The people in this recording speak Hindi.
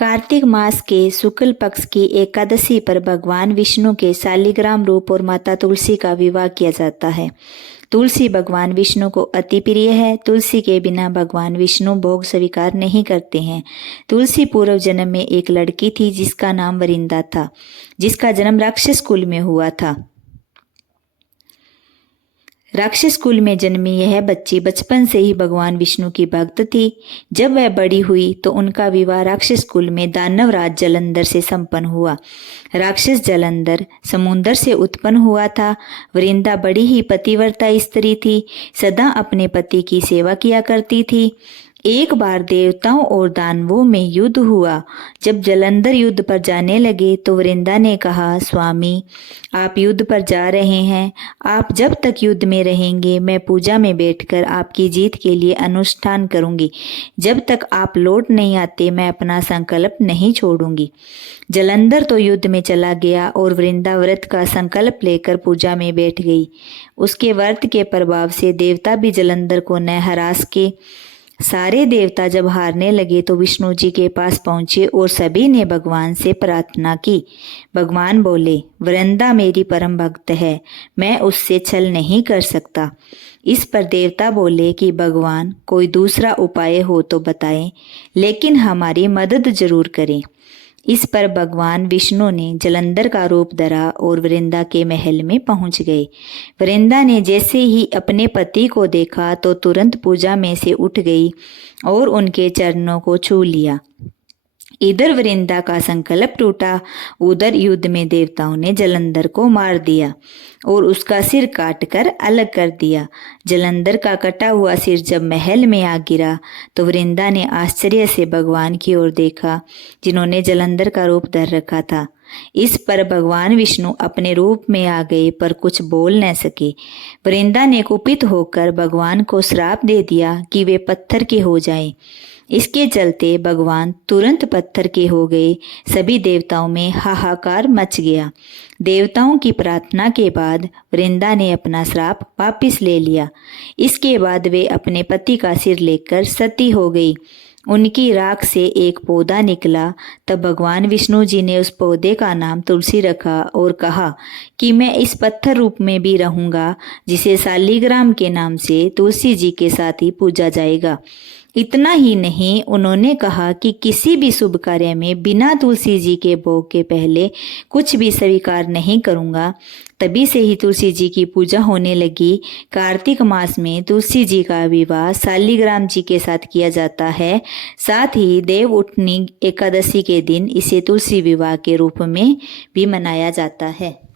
कार्तिक मास के शुक्ल पक्ष की एकादशी पर भगवान विष्णु के शालिग्राम रूप और माता तुलसी का विवाह किया जाता है। तुलसी भगवान विष्णु को अति प्रिय है। तुलसी के बिना भगवान विष्णु भोग स्वीकार नहीं करते हैं। तुलसी पूर्व जन्म में एक लड़की थी जिसका नाम वरिंदा था, जिसका जन्म राक्षस कुल में हुआ था। राक्षस कुल में जन्मी यह बच्ची बचपन से ही भगवान विष्णु की भक्त थी। जब वह बड़ी हुई तो उनका विवाह राक्षस कुल में दानव राज जलंधर से संपन्न हुआ। राक्षस जलंधर समुद्र से उत्पन्न हुआ था। वृंदा बड़ी ही पतिव्रता स्त्री थी, सदा अपने पति की सेवा किया करती थी। एक बार देवताओं और दानवों में युद्ध हुआ। जब जलंधर युद्ध पर जाने लगे तो वृंदा ने कहा, स्वामी आप युद्ध पर जा रहे हैं, आप जब तक युद्ध में रहेंगे मैं पूजा में बैठकर आपकी जीत के लिए अनुष्ठान करूंगी। जब तक आप लौट नहीं आते मैं अपना संकल्प नहीं छोड़ूंगी। जलंधर तो युद्ध में चला गया और वृंदा व्रत का संकल्प लेकर पूजा में बैठ गई। उसके व्रत के प्रभाव से देवता भी जलंधर को न हरा सके। सारे देवता जब हारने लगे तो विष्णु जी के पास पहुंचे और सभी ने भगवान से प्रार्थना की। भगवान बोले, वृंदा मेरी परम भक्त है, मैं उससे छल नहीं कर सकता। इस पर देवता बोले कि भगवान कोई दूसरा उपाय हो तो बताएं, लेकिन हमारी मदद जरूर करें। इस पर भगवान विष्णु ने जलंधर का रूप धरा और वृंदा के महल में पहुंच गए। वृंदा ने जैसे ही अपने पति को देखा तो तुरंत पूजा में से उठ गई और उनके चरणों को छू लिया। इधर वृंदा का संकल्प टूटा, उधर युद्ध में देवताओं ने जलंधर को मार दिया और उसका सिर काटकर अलग कर दिया। जलंधर का कटा हुआ सिर जब महल में आ गिरा तो वृंदा ने आश्चर्य से भगवान की ओर देखा, जिन्होंने जलंधर का रूप धर रखा था। इस पर भगवान विष्णु अपने रूप में आ गए पर कुछ बोल न सके। वृंदा ने कुपित होकर भगवान को श्राप दे दिया कि वे पत्थर के हो जाएं। इसके चलते भगवान तुरंत पत्थर के हो गए। सभी देवताओं में हाहाकार मच गया। देवताओं की प्रार्थना के बाद वृंदा ने अपना श्राप वापिस ले लिया। इसके बाद वे अपने पति का सिर लेकर सती हो गई। उनकी राख से एक पौधा निकला। तब भगवान विष्णु जी ने उस पौधे का नाम तुलसी रखा और कहा कि मैं इस पत्थर रूप में भी रहूंगा, जिसे शालिग्राम के नाम से तुलसी जी के साथ ही पूजा जाएगा। इतना ही नहीं, उन्होंने कहा कि किसी भी शुभ कार्य में बिना तुलसी जी के भोग के पहले कुछ भी स्वीकार नहीं करूंगा। तभी से ही तुलसी जी की पूजा होने लगी। कार्तिक मास में तुलसी जी का विवाह शालिग्राम जी के साथ किया जाता है। साथ ही देव उठनी एकादशी के दिन इसे तुलसी विवाह के रूप में भी मनाया जाता है।